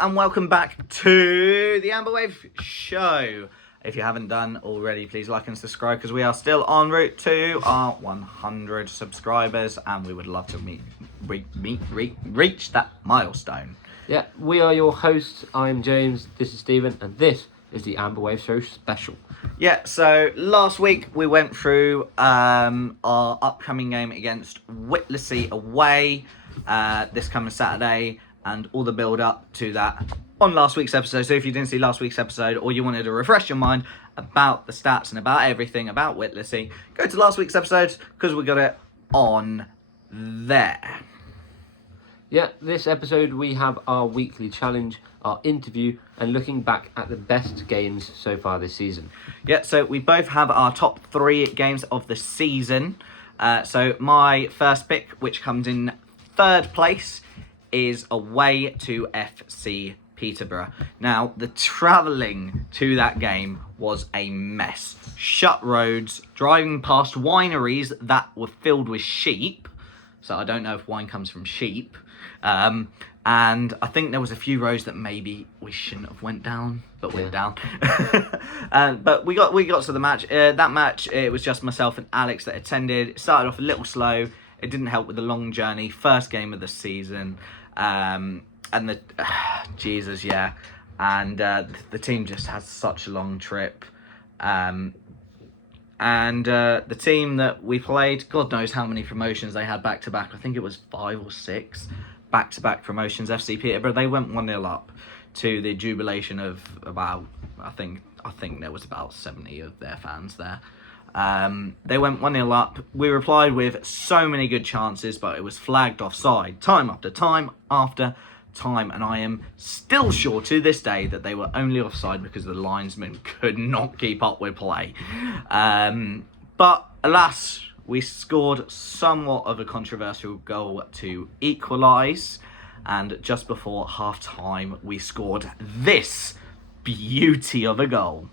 and welcome back to the Amber Wave Show. If you haven't done already, please like and subscribe because we are still en route to our 100 subscribers and we would love to reach that milestone. Yeah, we are your hosts. I'm James, this is Stephen, and this is the Amber Wave Show special. Yeah, so last week we went through our upcoming game against Whittlesey away this coming Saturday, and all the build up to that on last week's episode. So if you didn't see last week's episode or you wanted to refresh your mind about the stats and about everything about Whittlesey, go to last week's episode because we got it on there. Yeah, this episode we have our weekly challenge, our interview, and looking back at the best games so far this season. Yeah, so we both have our top 3 games of the season. So my first pick, which comes in third place, is away to FC Peterborough. Now, the travelling to that game was a mess. Shut roads, driving past wineries that were filled with sheep. So I don't know if wine comes from sheep. And I think there was a few roads that maybe we shouldn't have went down, but went down. But we got to the match. That match, it was just myself and Alex that attended. It started off a little slow. It didn't help with the long journey. First game of the season. And the Jesus, yeah. And the team just had such a long trip. And the team that we played, God knows how many promotions they had back to back. I think it was 5 or 6 back-to-back promotions. FC Peterborough, they went 1-0 up to the jubilation of about, I think there was about 70 of their fans there. They went 1-0 up. We replied with so many good chances, but it was flagged offside time after time after time, and I am still sure to this day that they were only offside because the linesman could not keep up with play. But alas, we scored somewhat of a controversial goal to equalise, and just before half-time, we scored this beauty of a goal.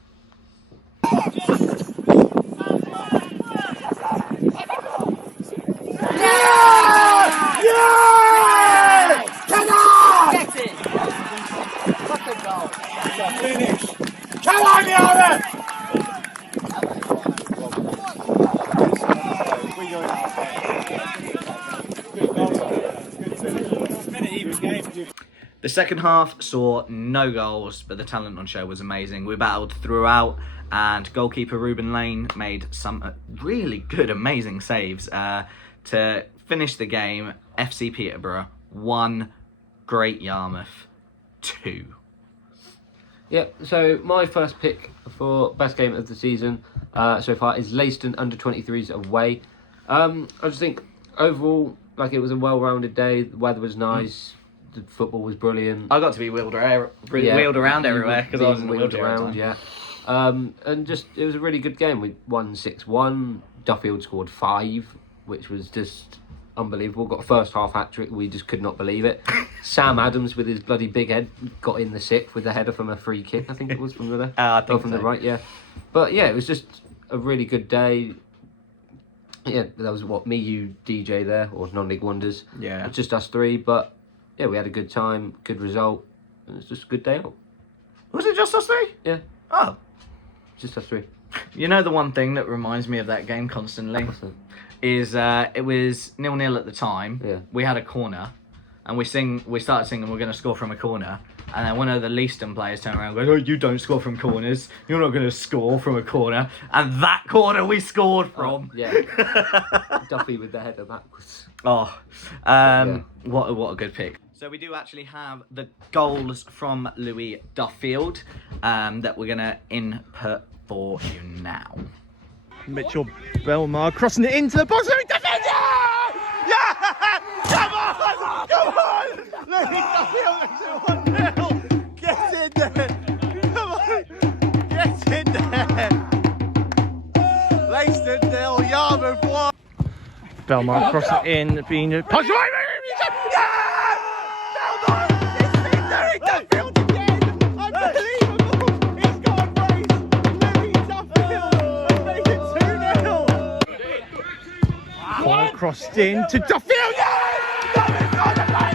Come on, Yara! The second half saw no goals, but the talent on show was amazing. We battled throughout, and goalkeeper Ruben Lane made some really good, amazing saves to finish the game. FC Peterborough 1, Great Yarmouth 2. Yeah, so my first pick for best game of the season so far is Leiston under-23s away. I just think overall, like, it was a well-rounded day. The weather was nice. The football was brilliant. I got to be wheeled around everywhere because I was in the wheelchair around. Yeah, and just it was a really good game. We won 6-1. Duffield scored 5, which was just unbelievable. Got a first half hat trick. We just could not believe it. Sam Adams with his bloody big head got in the 6th with the header from a free kick. I think it was from the left. From the right. Yeah, but yeah, it was just a really good day. Yeah, that was me, you, DJ there, or non-league wonders. Yeah, it was just us 3, but yeah, we had a good time, good result, and it's just a good day out. Was it just us 3? Yeah. Oh, just us 3. You know, the one thing that reminds me of that game constantly is it was 0-0 at the time. Yeah. We had a corner, and we started singing we're going to score from a corner, and then one of the Leiston players turned around and goes, "Oh, you don't score from corners. You're not going to score from a corner." And that corner we scored from. Yeah. Duffy with the header backwards. Oh, what a good pick. So we do actually have the goals from Louis Duffield that we're going to input for you now. Mitchell Belmar crossing it into the box. Louis Duffield! Yeah! Come on! Come on! Louis Duffield makes it 1-0. Get in there! Come on! Get in there! Leiston 0, Yarmouth 1. Belmar crossing it in, being punched away. Yeah! Belmar! It's in Louis Duffield again! Unbelievable! He's got a brace! Louis Duffield has made it 2-0! Ball crossed in to Duffield! Yeah! Duffield got the play!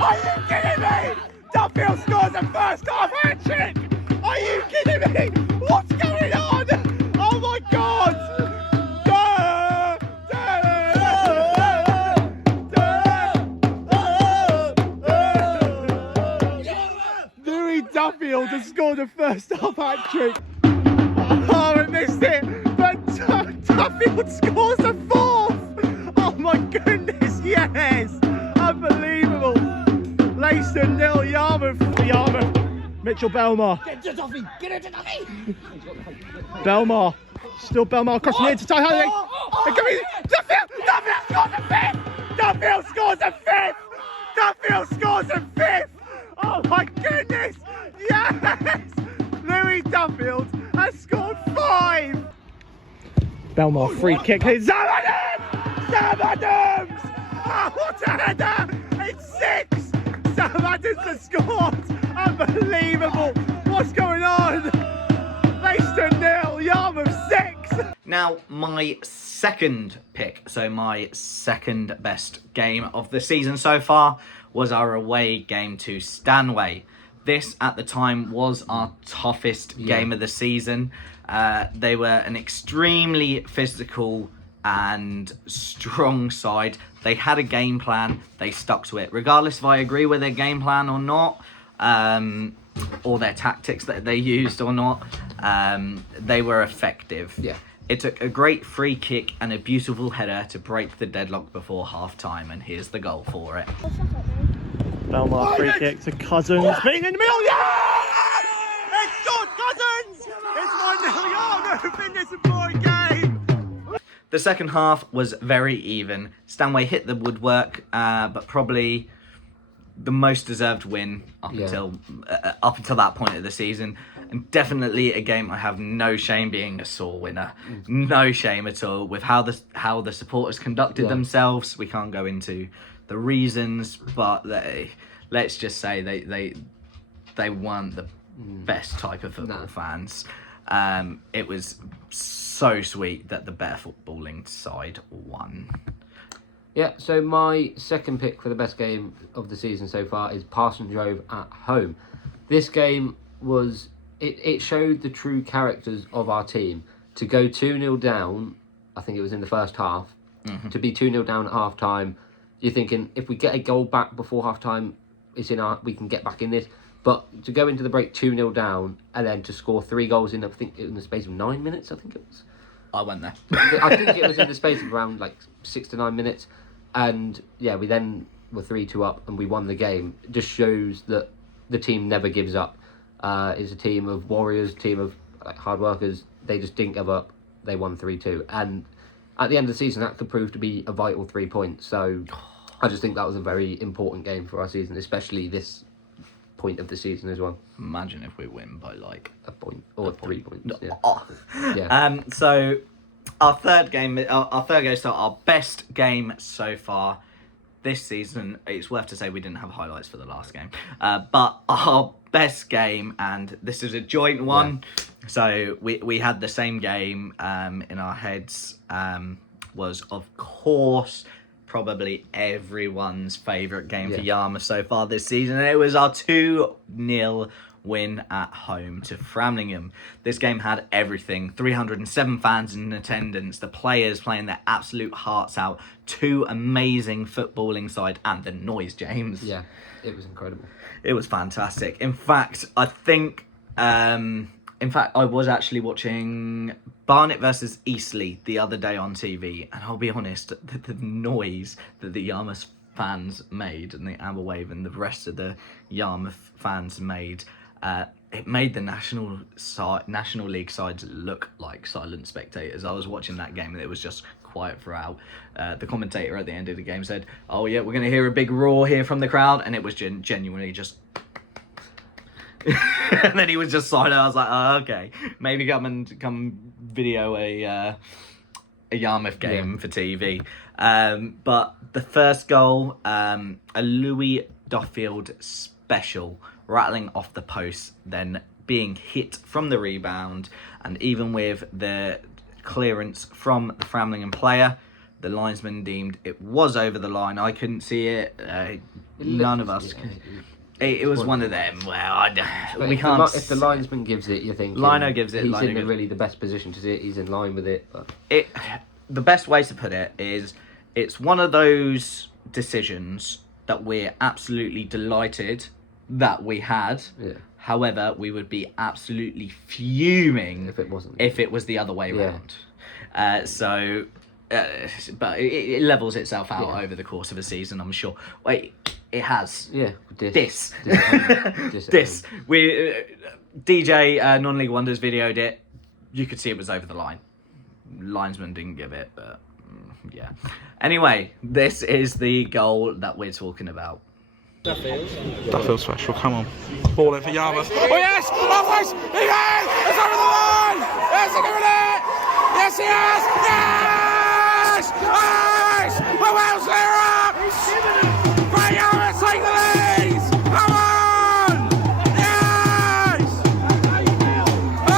Are you kidding me? Duffield a first half hat trick! Are you kidding me? What's going on? Oh my God! Louis Duffield has scored a first half hat trick. Oh, I missed it, but Duffield scores a fourth. Oh my goodness, yes! Unbelievable. Leicester 0, Yarmouth. Mitchell Belmar. Get it to Duffy! Get it to Duffy! Belmar. Still Belmar across the end to Ty Holiday. Duffield scores a fifth! Duffield scores a fifth! Oh my goodness! Yes! Louis Duffield has scored 5! Belmar free kick. Sam Adams! Oh, what a header! It's 6! Sam Adams has scored! Unbelievable! What's going on? Leicester 0, Yarmouth 6! Now, my second pick, so my second best game of the season so far, was our away game to Stanway. This, at the time, was our toughest game of the season. They were an extremely physical and strong side. They had a game plan. They stuck to it. Regardless if I agree with their game plan or not, or their tactics that they used or not, they were effective. Yeah. It took a great free kick and a beautiful header to break the deadlock before half-time, and here's the goal for it. Belmar free kick to Cousins. Being in the middle. Yeah! It's good, Cousins! It's 1-0 Yarmouth in this important game. The second half was very even. Stanway hit the woodwork, but probably the most deserved win up until that point of the season. And definitely a game I have no shame being a sore winner. No shame at all. With how the supporters conducted themselves, we can't go into the reasons, but let's just say they weren't the best type of football fans. It was so sweet that the better footballing side won. Yeah, so my second pick for the best game of the season so far is Parson Grove at home. This game was... It showed the true characters of our team. To go 2-0 down, I think it was in the first half, to be 2-0 down at half-time, you're thinking, if we get a goal back before half-time, we can get back in this. But to go into the break 2-0 down, and then to score 3 goals in, I think, in the space of 9 minutes, I think it was. I went there. I think it was in the space of around 6 to 9 minutes. And, yeah, we then were 3-2 up, and we won the game. It just shows that the team never gives up. It's a team of warriors, team of hard workers. They just didn't give up. They won 3-2. And at the end of the season, that could prove to be a vital 3 points. So I just think that was a very important game for our season, especially this point of the season as well. Imagine if we win by a point or 3 points. Yeah. Yeah. So our third game, so our best game so far this season. It's worth to say we didn't have highlights for the last game, but our best game, and this is a joint one. So we had the same game in our heads. Was of course probably everyone's favourite game for Yarmouth so far this season. It was our 2-0 win at home to Framlingham. This game had everything. 307 fans in attendance, the players playing their absolute hearts out, 2 amazing footballing side, and the noise, James. Yeah, it was incredible. It was fantastic. In fact, I was actually watching Barnet versus Eastleigh the other day on TV, and I'll be honest, the noise that the Yarmouth fans made, and the Amber Wave and the rest of the Yarmouth fans made, it made the National League sides look like silent spectators. I was watching that game and it was just quiet throughout. The commentator at the end of the game said, "Oh yeah, we're going to hear a big roar here from the crowd," and it was genuinely just... and then he was just silent. I was like, "Oh, okay, maybe come video a Yarmouth game for TV." But the first goal, a Louis Duffield special, rattling off the post, then being hit from the rebound, and even with the clearance from the Framlingham player, the linesman deemed it was over the line. I couldn't see it. None of us. It was one of them where But we if can't. if the linesman gives it, you think Lino gives it. He's Lino in gives really the best position to see it. He's in line with it. But the best way to put it is it's one of those decisions that we're absolutely delighted that we had. Yeah. However, we would be absolutely fuming if it wasn't, if it was the other way around. But it levels itself out over the course of a season, I'm sure. Wait, it has. Yeah. This. We DJ Non-League Wonders videoed it. You could see it was over the line. Linesman didn't give it, but yeah. Anyway, this is the goal that we're talking about. Duffield special, come on. Ball in for Yarmouth. Oh yes! Oh yes! He has! It's over the line! Yes, he's doing it! Yes, he has! Yes! Yes! The Wales are up! Great Yarmouth take the lead! Come on! Yes! Oh!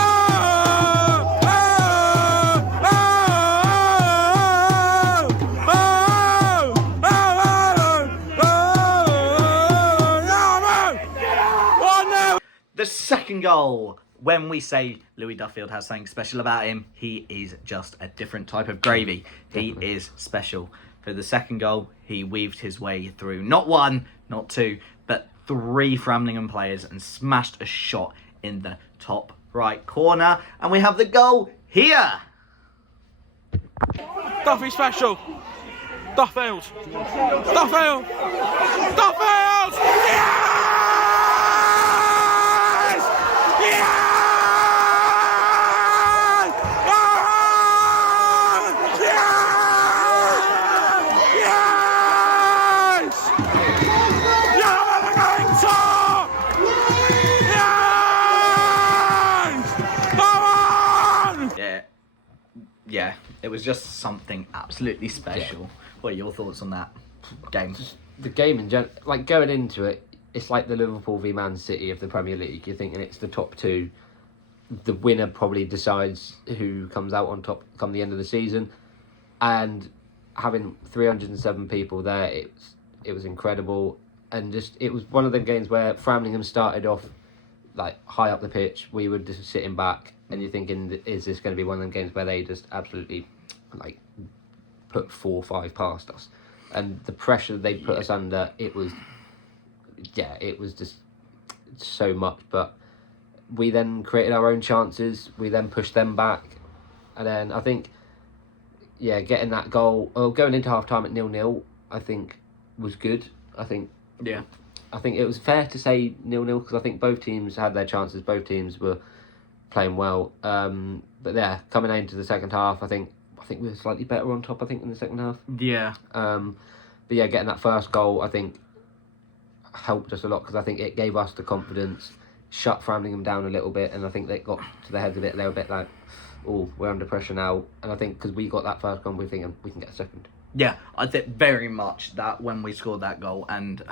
The second goal. When we say Louis Duffield has something special about him, he is just a different type of gravy. Definitely. He is special. For the second goal, he weaved his way through not one, not two, but three Framlingham players and smashed a shot in the top right corner. And we have the goal here. Duffy special. Duffield. Duffield. Duffield. Yes! Yes! Yeah, it was just something absolutely special. Yeah. What are your thoughts on that game? The game in general, like going into it, it's like the Liverpool v Man City of the Premier League. You're thinking it's the top two. The winner probably decides who comes out on top come the end of the season. And having 307 people there, it was incredible. And just it was one of them games where Framlingham started off like high up the pitch. We were just sitting back, and you're thinking, is this going to be one of them games where they just absolutely like put 4-5 past us? And the pressure they put us under, it was just so much. But we then created our own chances. We then pushed them back, and then I think, getting that goal, going into half time at 0-0, I think was good. I think it was fair to say 0-0 because I think both teams had their chances. Both teams were playing well. But yeah, coming into the second half, I think we were slightly better on top. I think in the second half. Yeah. But yeah, getting that first goal, I think helped us a lot because I think it gave us the confidence, shut Framlingham down a little bit, and I think they got to their heads a bit. They were a bit like, oh, we're under pressure now. And I think because we got that first goal, we're thinking we can get a second. Yeah, I think very much that when we scored that goal, and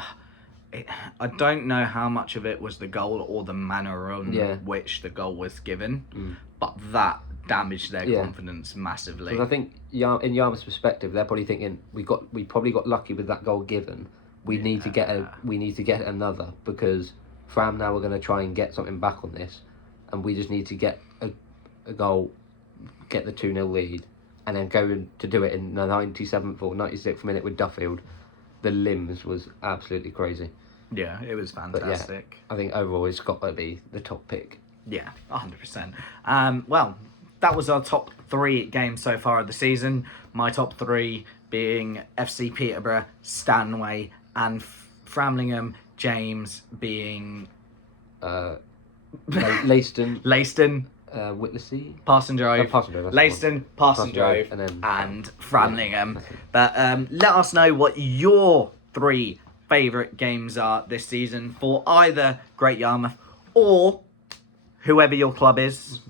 I don't know how much of it was the goal or the manner on which the goal was given, but that damaged their confidence massively. Because I think in Yarmouth's perspective, they're probably thinking we probably got lucky with that goal given. We need to get another because Fram now we're going to try and get something back on this, and we just need to get a goal, get the 2-0 lead, and then go to do it in the 97th or 96th minute with Duffield. The limbs was absolutely crazy. Yeah, it was fantastic. Yeah, I think overall it's got to be the top pick. Yeah, 100%. Well, that was our top 3 games so far of the season. My top 3 being FC Peterborough, Stanway, and Framlingham. James being Leiston. Whittlesey, Parson Drove, Leiston, Parson Drove, and Framlingham. But let us know what your 3 favourite games are this season for either Great Yarmouth or whoever your club is.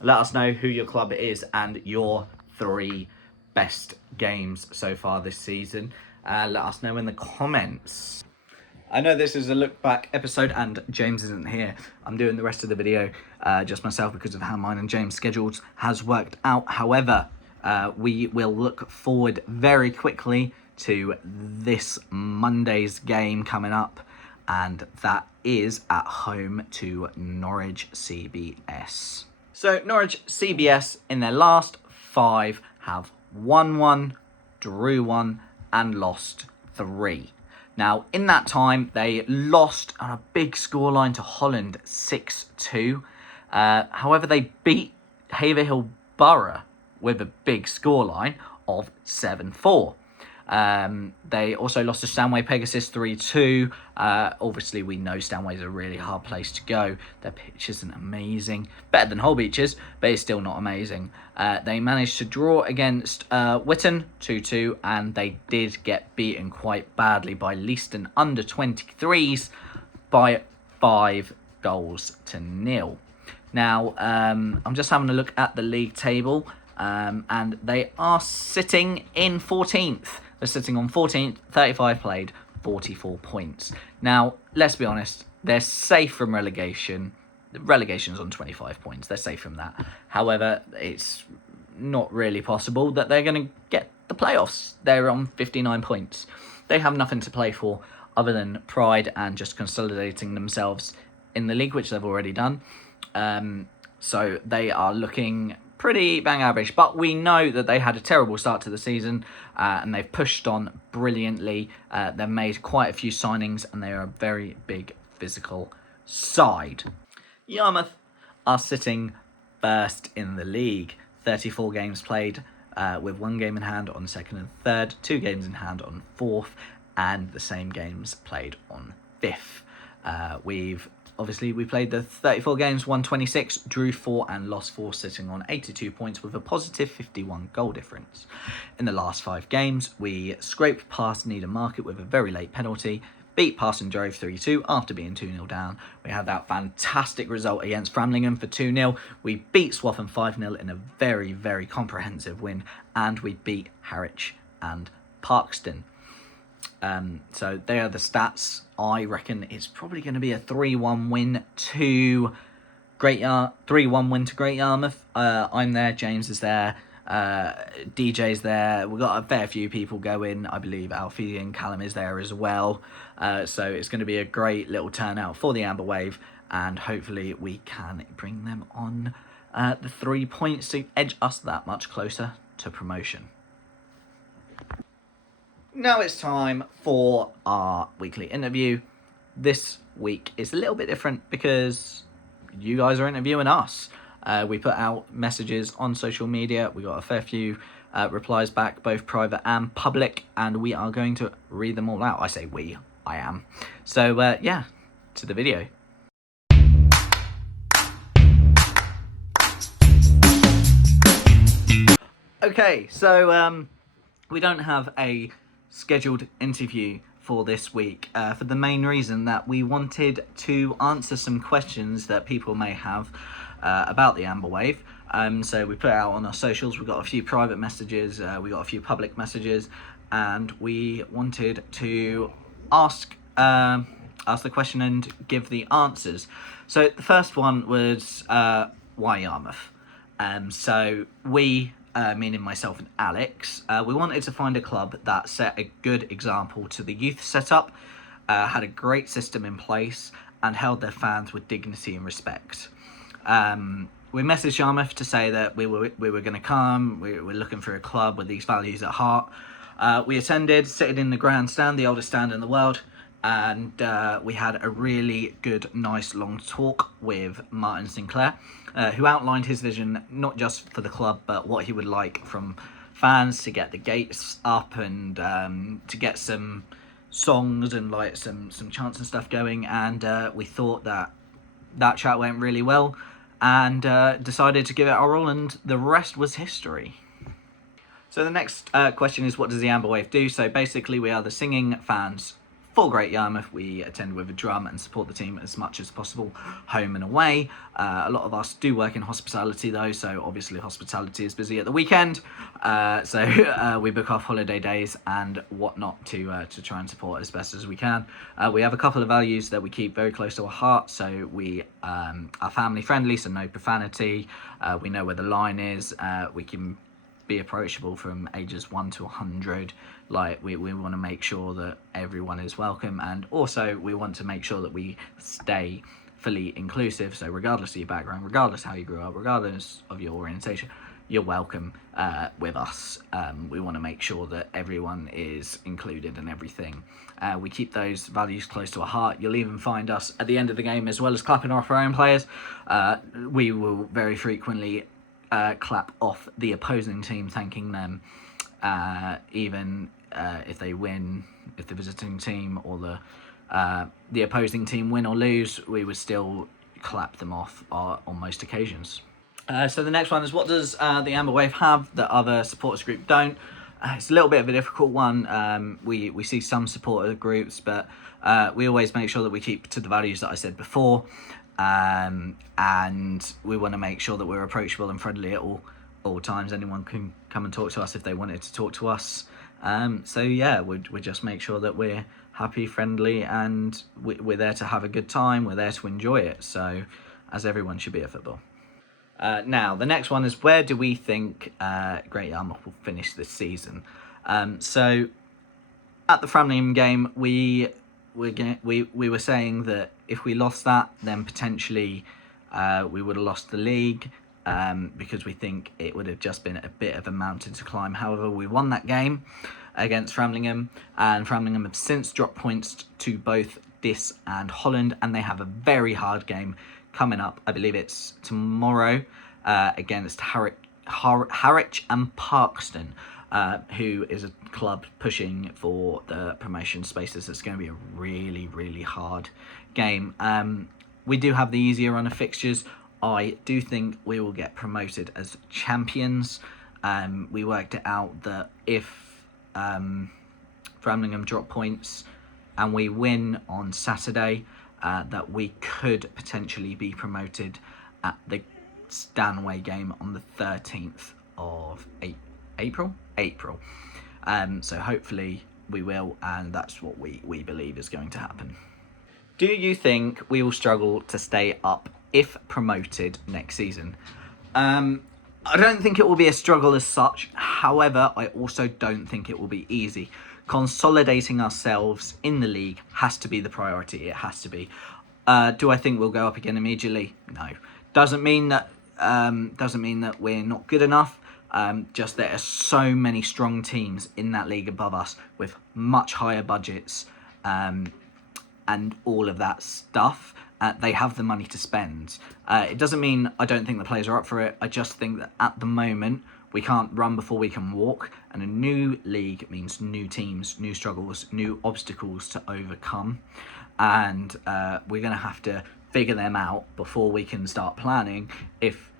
Let us know who your club is and your 3 best games so far this season. Let us know in the comments. I know this is a look back episode and James isn't here. I'm doing the rest of the video just myself because of how mine and James' schedules has worked out. However, we will look forward very quickly to this Monday's game coming up. and that is at home to Norwich CBS. So Norwich CBS in their last 5 have won 1, drew 1 and lost 3. Now in that time they lost on a big scoreline to Holland 6-2. However, they beat Haverhill Borough with a big scoreline of 7-4. They also lost to Stanway Pegasus 3-2. Obviously, we know Stanway's a really hard place to go. Their pitch isn't amazing. Better than Hull Beaches, but it's still not amazing. They managed to draw against Witton 2-2, and they did get beaten quite badly by Leiston under-23s by 5-0. Now, I'm just having a look at the league table, and they are sitting in 14th. They're sitting on 14th, 35 played, 44 points. Now, let's be honest, they're safe from relegation. The relegation's on 25 points. They're safe from that. However, it's not really possible that they're going to get the playoffs. They're on 59 points. They have nothing to play for other than pride and just consolidating themselves in the league, which they've already done. So they are looking pretty bang average, but we know that they had a terrible start to the season, and they've pushed on brilliantly. They've made quite a few signings, and they are a very big physical side. Yarmouth are sitting first in the league, 34 games played, with 1 game in hand on second and third, 2 games in hand on fourth, and the same games played on fifth. We played the 34 games, won 26, drew 4 and lost 4, sitting on 82 points with a positive 51 goal difference. In the last 5 games, we scraped past Needham Market with a very late penalty, beat Parson Drove 3-2 after being 2-0 down. We had that fantastic result against Framlingham for 2-0. We beat Swaffham 5-0 in a very, very comprehensive win, and we beat Harwich and Parkston. So they are the stats. I reckon it's probably going to be a 3-1 win to 3-1 win to Great Yarmouth. I'm there, James is there, DJ's there. We've got a fair few people going. I believe Alfie and Callum is there as well. So it's going to be a great little turnout for the Amber Wave, and hopefully we can bring them on the 3 points to edge us that much closer to promotion. Now it's time for our weekly interview. This week is a little bit different because you guys are interviewing us. We put out messages on social media. We got a fair few replies back, both private and public, and we are going to read them all out. I say we, I am. So yeah, to the video. Okay, so we don't have a scheduled interview for this week, for the main reason that we wanted to answer some questions that people may have about the Amber Wave. So we put it out on our socials. We got a few private messages, we got a few public messages, and we wanted to ask the question and give the answers. So the first one was why Yarmouth? So we, meaning myself and Alex, we wanted to find a club that set a good example to the youth setup, had a great system in place, and held their fans with dignity and respect. We messaged Yarmouth to say that we were going to come. We were looking for a club with these values at heart. We attended, sitting in the grandstand, the oldest stand in the world, and we had a really good, nice, long talk with Martin Sinclair, who outlined his vision not just for the club, but what he would like from fans to get the gates up and to get some songs and like some chants and stuff going. And we thought that chat went really well, and decided to give it our all, and the rest was history. So the next question is, what does the Amber Wave do? So basically, we are the singing fans for Great Yarmouth. We attend with a drum and support the team as much as possible, home and away. A lot of us do work in hospitality though, so obviously hospitality is busy at the weekend. So we book off holiday days and whatnot to try and support as best as we can. We have a couple of values that we keep very close to our heart. So we are family friendly, so no profanity. We know where the line is. We can be approachable from ages 1 to 100. Like we want to make sure that everyone is welcome, and also we want to make sure that we stay fully inclusive. So regardless of your background, regardless how you grew up, regardless of your orientation, you're welcome with us. We want to make sure that everyone is included and everything. We keep those values close to our heart. You'll even find us at the end of the game, as well as clapping off our own players, we will very frequently clap off the opposing team, thanking them, even if they win, if the visiting team or the opposing team win or lose, we would still clap them off on most occasions. So the next one is, what does the Amber Wave have that other supporters group don't? It's a little bit of a difficult one. We see some supporter groups, but we always make sure that we keep to the values that I said before. And we want to make sure that we're approachable and friendly at all times. Anyone can come and talk to us if they wanted to talk to us. So yeah, we just make sure that we're happy, friendly, and we're there to have a good time. We're there to enjoy it. So, as everyone should be at football. Now, the next one is, where do we think Great Yarmouth will finish this season? So, at the Framlingham game, we were saying that if we lost that, then potentially we would have lost the league, because we think it would have just been a bit of a mountain to climb. However, we won that game against Framlingham, and Framlingham have since dropped points to both Diss and Holland, and they have a very hard game coming up. I believe it's tomorrow against Harwich and Parkston, who is a club pushing for the promotion spaces. It's going to be a really, really hard game. We do have the easier run of fixtures. I do think we will get promoted as champions. We worked it out that if Framlingham drop points and we win on Saturday, that we could potentially be promoted at the Stanway game on the 13th of April. So hopefully we will, and that's what we believe is going to happen. Do you think we will struggle to stay up if promoted next season? I don't think it will be a struggle as such. However, I also don't think it will be easy. Consolidating ourselves in the league has to be the priority. It has to be. Do I think we'll go up again immediately? No. Doesn't mean that we're not good enough. Just there are so many strong teams in that league above us with much higher budgets, and all of that stuff. They have the money to spend. It doesn't mean I don't think the players are up for it. I just think that at the moment we can't run before we can walk, and a new league means new teams, new struggles, new obstacles to overcome, and we're going to have to figure them out before we can start planning if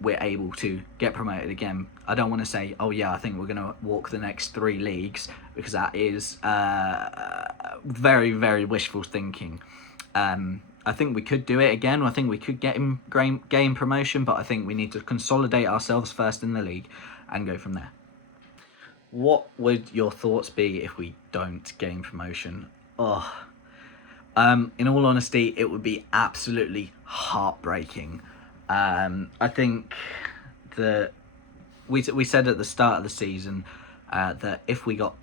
we're able to get promoted again. I don't want to say, oh yeah, I think we're going to walk the next 3 leagues, because that is very, very wishful thinking. I think we could do it again. I think we could gain promotion, but I think we need to consolidate ourselves first in the league and go from there. What would your thoughts be if we don't gain promotion? In all honesty, it would be absolutely heartbreaking. I think that we said at the start of the season that if we got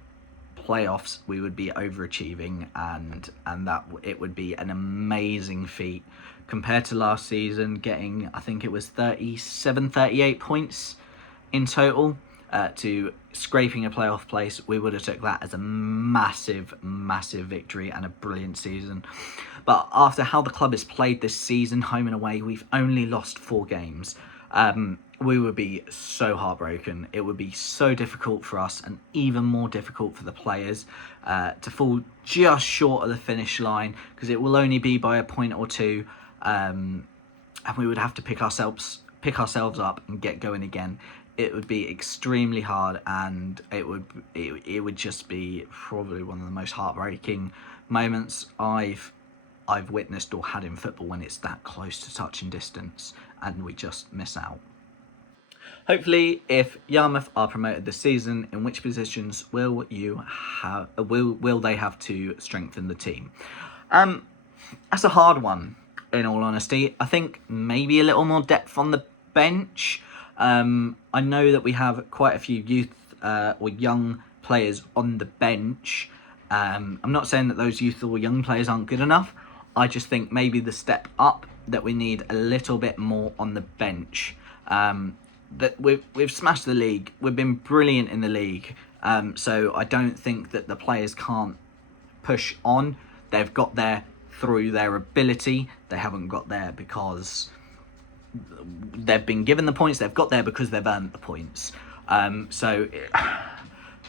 playoffs, we would be overachieving, and that it would be an amazing feat compared to last season, getting, I think it was 38 points in total, to scraping a playoff place. We would have took that as a massive victory and a brilliant season. But after how the club has played this season, home and away, we've only lost 4 games. We would be so heartbroken. It would be so difficult for us, and even more difficult for the players, to fall just short of the finish line, because it will only be by a point or 2, and we would have to pick ourselves up and get going again. It would be extremely hard, and it would just be probably one of the most heartbreaking moments I've witnessed or had in football, when it's that close to touching distance and we just miss out. Hopefully, if Yarmouth are promoted this season, in which positions will they have to strengthen the team? That's a hard one, in all honesty. I think maybe a little more depth on the bench. I know that we have quite a few youth or young players on the bench. I'm not saying that those youth or young players aren't good enough. I just think maybe the step up that we need a little bit more on the bench. That we've smashed the league. We've been brilliant in the league. So I don't think that the players can't push on. They've got there through their ability. They haven't got there because they've been given the points. They've got there because they've earned the points. So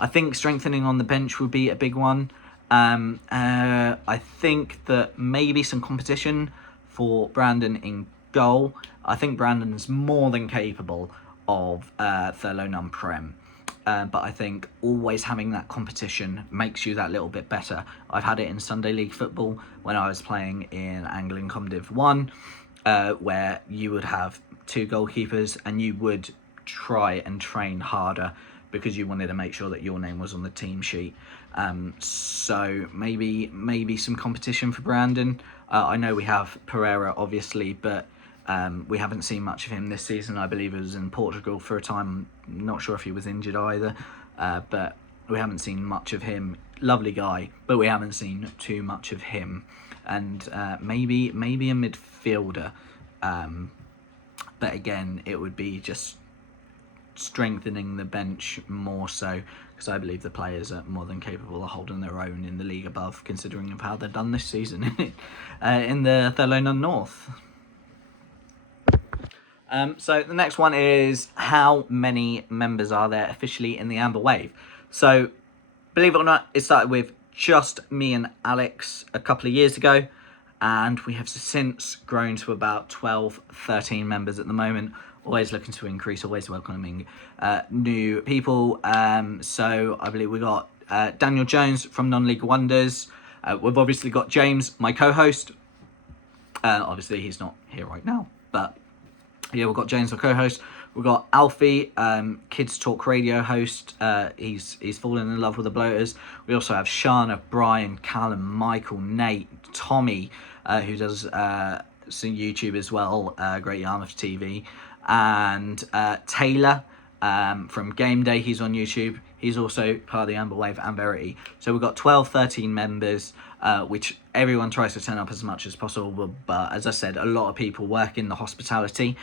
I think strengthening on the bench would be a big one. I think that maybe some competition for Brandon in goal. I think Brandon's more than capable of Thurlow non-prem. But I think always having that competition makes you that little bit better. I've had it in Sunday League football when I was playing in Anglian Com Div 1, where you would have 2 goalkeepers and you would try and train harder because you wanted to make sure that your name was on the team sheet. So maybe some competition for Brandon. I know we have Pereira, obviously, but we haven't seen much of him this season. I believe he was in Portugal for a time. I'm not sure if he was injured either, but we haven't seen much of him. Lovely guy, but we haven't seen too much of him. And maybe a midfielder. But again, it would be just strengthening the bench more so, because I believe the players are more than capable of holding their own in the league above, considering of how they've done this season in the Thurlow North. So the next one is how many members are there officially in the Amber Wave. So believe it or not, it started with just me and Alex a couple of years ago, and we have since grown to about 12, 13 members at the moment. Always looking to increase, always welcoming new people. So I believe we got Daniel Jones from Non-League Wonders. We've obviously got James, my co-host. Obviously he's not here right now, but yeah, we've got James, our co-host. We've got Alfie, Kids Talk Radio host. He's fallen in love with the Bloaters. We also have Shana, Brian, Callum, Michael, Nate, Tommy, who does some YouTube as well, Great Yarmouth TV, and Taylor from Game Day. He's on YouTube. He's also part of the Amber Wave and Verity. So we've got 12, 13 members, which everyone tries to turn up as much as possible. But as I said, a lot of people work in the hospitality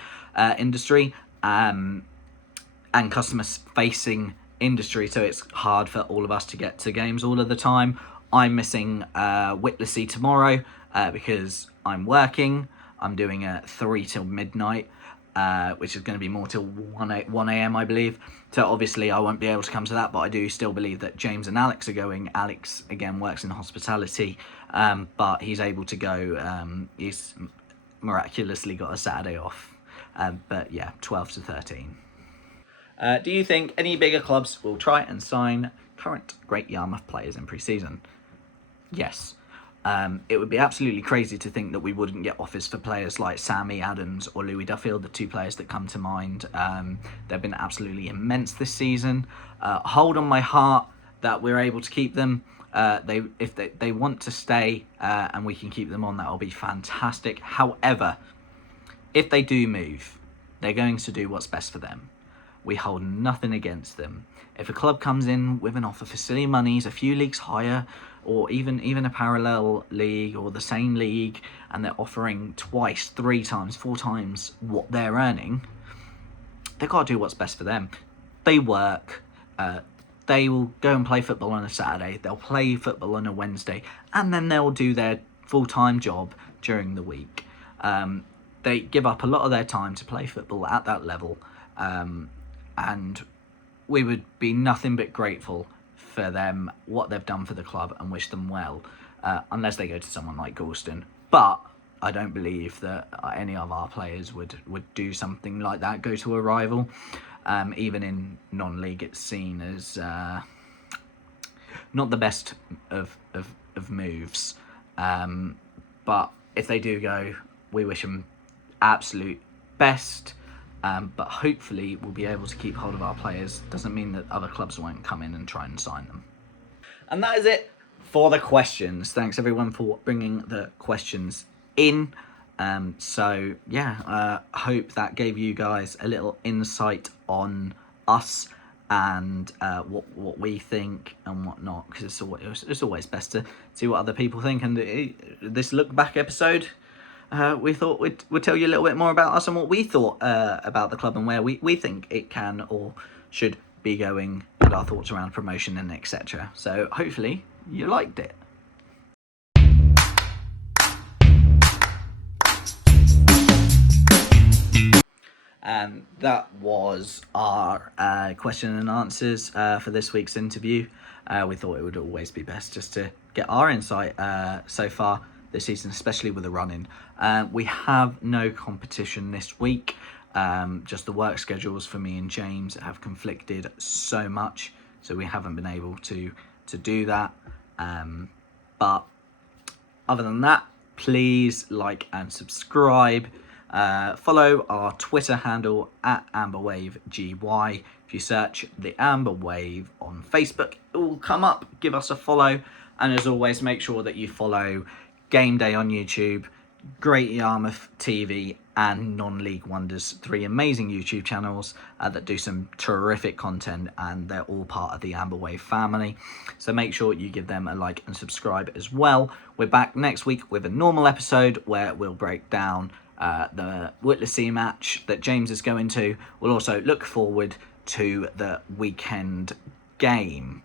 industry and customer-facing industry. So it's hard for all of us to get to games all of the time. I'm missing Whittlesey tomorrow because I'm working. I'm doing a 3 till midnight. Which is going to be more till 1 a.m. I believe. So obviously I won't be able to come to that, but I do still believe that James and Alex are going. Alex, again, works in hospitality, but he's able to go. He's miraculously got a Saturday off. But yeah, 12 to 13. Do you think any bigger clubs will try and sign current Great Yarmouth players in pre-season? Yes. It would be absolutely crazy to think that we wouldn't get offers for players like Sammy Adams or Louis Duffield, the 2 players that come to mind. They've been absolutely immense this season. Hold on my heart that we're able to keep them. If they want to stay and we can keep them on, that will be fantastic. However, if they do move, they're going to do what's best for them. We hold nothing against them. If a club comes in with an offer for silly monies, a few leagues higher, or even a parallel league or the same league, and they're offering twice, 3 times, 4 times what they're earning, they've got to do what's best for them. They work. They will go and play football on a Saturday. They'll play football on a Wednesday, and then they'll do their full-time job during the week. They give up a lot of their time to play football at that level, and we would be nothing but grateful for them, what they've done for the club, and wish them well, unless they go to someone like Gorston. But I don't believe that any of our players would do something like that, go to a rival. Even in non-league, it's seen as not the best of moves. But if they do go, we wish them absolute best. But hopefully we'll be able to keep hold of our players. Doesn't mean that other clubs won't come in and try and sign them. And that is it for the questions. Thanks everyone for bringing the questions in. So yeah, hope that gave you guys a little insight on us and what we think and whatnot, because it's always best to see what other people think. And this look back episode, we thought we'd tell you a little bit more about us and what we thought about the club and where we think it can or should be going, and our thoughts around promotion and etc. So hopefully you liked it. And that was our question and answers for this week's interview. We thought it would always be best just to get our insight so far this season, especially with the running. We have no competition this week. Just the work schedules for me and James have conflicted so much, so we haven't been able to do that. But other than that, please like and subscribe. Follow our Twitter handle at AmberWaveGY. If you search the Amber Wave on Facebook, it will come up. Give us a follow, and as always, make sure that you follow Game Day on YouTube, Great Yarmouth TV, and Non-League Wonders, 3 amazing YouTube channels that do some terrific content, and they're all part of the Amber Wave family. So make sure you give them a like and subscribe as well. We're back next week with a normal episode where we'll break down the Whittlesey match that James is going to. We'll also look forward to the weekend game